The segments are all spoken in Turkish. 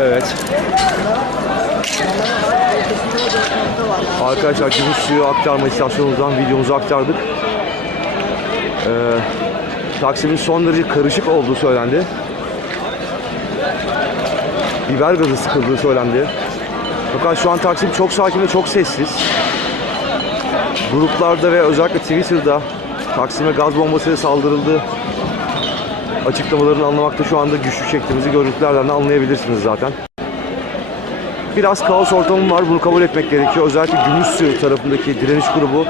Evet. Arkadaşlar gümüş suyu aktarma istasyonumuzdan videomuzu aktardık. Ee, Taksim'in son derece karışık olduğu söylendi. Biber gazı sıkıldığı söylendi. Fakat şu an Taksim çok sakin ve çok sessiz. Gruplarda ve özellikle Twitter'da Taksim'e gaz bombasıyla saldırıldı açıklamalarını anlamakta şu anda güçlük çektiğimizi görüntülerden de anlayabilirsiniz zaten. Biraz kaos ortamı var bunu kabul etmek gerekiyor. Özellikle Gümüşsuyu tarafındaki direniş grubu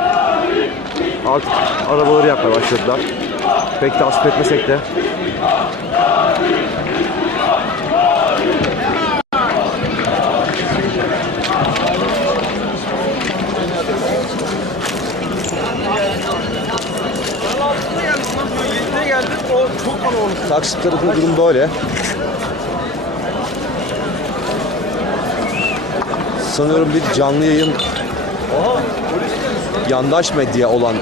artık arabaları yakmaya başladılar. Pek tasvip etmesek de. Taksim tarafında durum böyle. Sanıyorum bir canlı yayın yandaş medya olan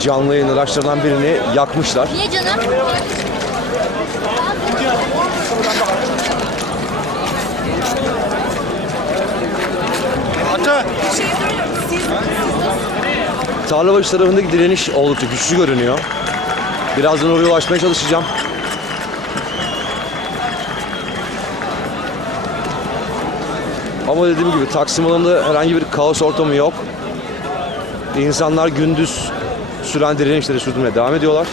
canlı yayın araçlarından birini yakmışlar. Niye canım? Tarlabaşı tarafındaki direniş oldukça güçlü görünüyor. Birazdan oraya ulaşmaya çalışacağım. Ama dediğim gibi Taksim alanında herhangi bir kaos ortamı yok. İnsanlar gündüz süren direnişleri sürdürmeye devam ediyorlar.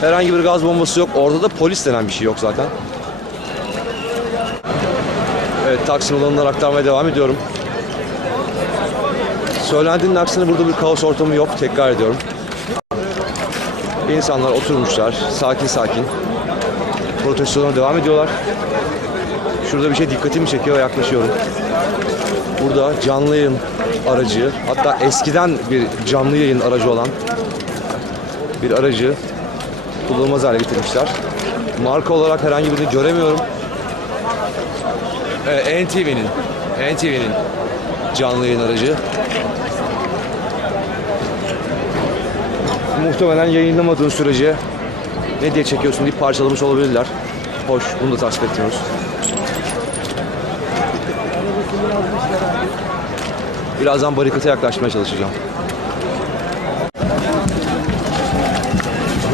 Herhangi bir gaz bombası yok. Orada da polis denen bir şey yok zaten. Evet Taksim alanından aktarmaya devam ediyorum. Söylendiğinin aksine burada bir kaos ortamı yok. Tekrar ediyorum. İnsanlar oturmuşlar. Sakin sakin. Protestolarına devam ediyorlar. Şurada bir şey dikkatimi çekiyor. Yaklaşıyorum. Burada canlı yayın aracı, hatta eskiden bir canlı yayın aracı olan bir aracı kullanılmaz hale getirmişler. Marka olarak herhangi birini göremiyorum. Ee, NTV'nin NTV'nin canlı yayın aracı. Muhtemelen yayınlamadığın sürece ne diye çekiyorsun deyip parçalamış olabilirler. Hoş, bunu da tasvip etmiyoruz. Birazdan barikata yaklaşmaya çalışacağım.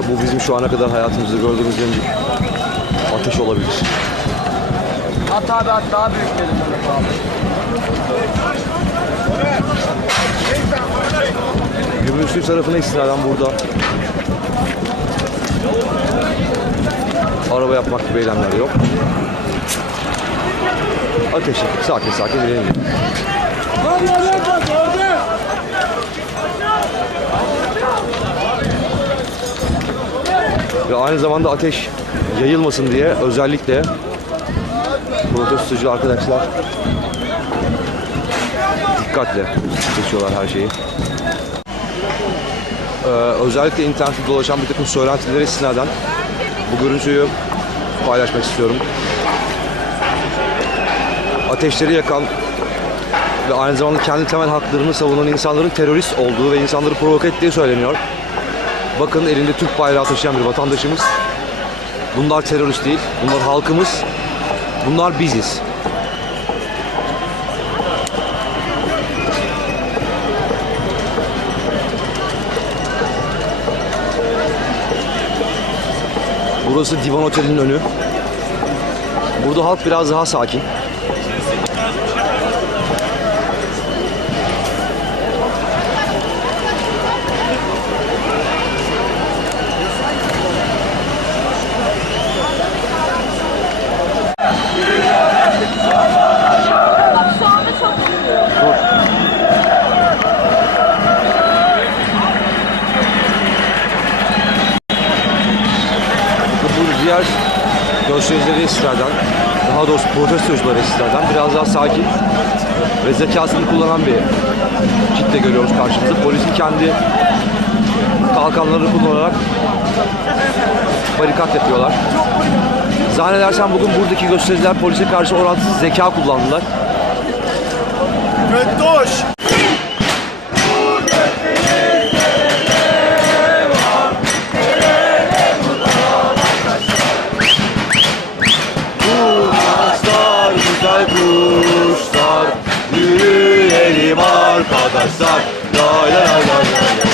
Bu bizim şu ana kadar hayatımızda gördüğümüz en büyük ateş olabilir. At abi at daha büyüklerim böyle abi. Gümrükçü tarafına istinaden burada araba yapmak gibi eylemler yok. Ateş yakıp sakin sakin ilerleyelim. Ve aynı zamanda ateş yayılmasın diye özellikle protestocu arkadaşlar dikkatle geçiyorlar her şeyi. Ee, özellikle internette dolaşan bir takım söylentilere istinaden bu görüntüyü paylaşmak istiyorum. Ateşleri yakan ve aynı zamanda kendi temel haklarını savunan insanların terörist olduğu ve insanları provoke ettiği söyleniyor. Bakın elinde Türk bayrağı taşıyan bir vatandaşımız. Bunlar terörist değil, bunlar halkımız, bunlar biziz. Burası Divan Oteli'nin önü. Burada halk biraz daha sakin. Bak şu anda çok Bu diğer göstericileri isterden, daha doğrusu protestocuları isterden biraz daha sakin ve zekasını kullanan bir kitle görüyoruz karşımızda. Polisin kendi kalkanlarını kullanarak barikat yapıyorlar. Zannedersem bugün buradaki göstericiler polise karşı orantısız zeka kullandılar. yürüyelim arkadaşlar. La la la la la.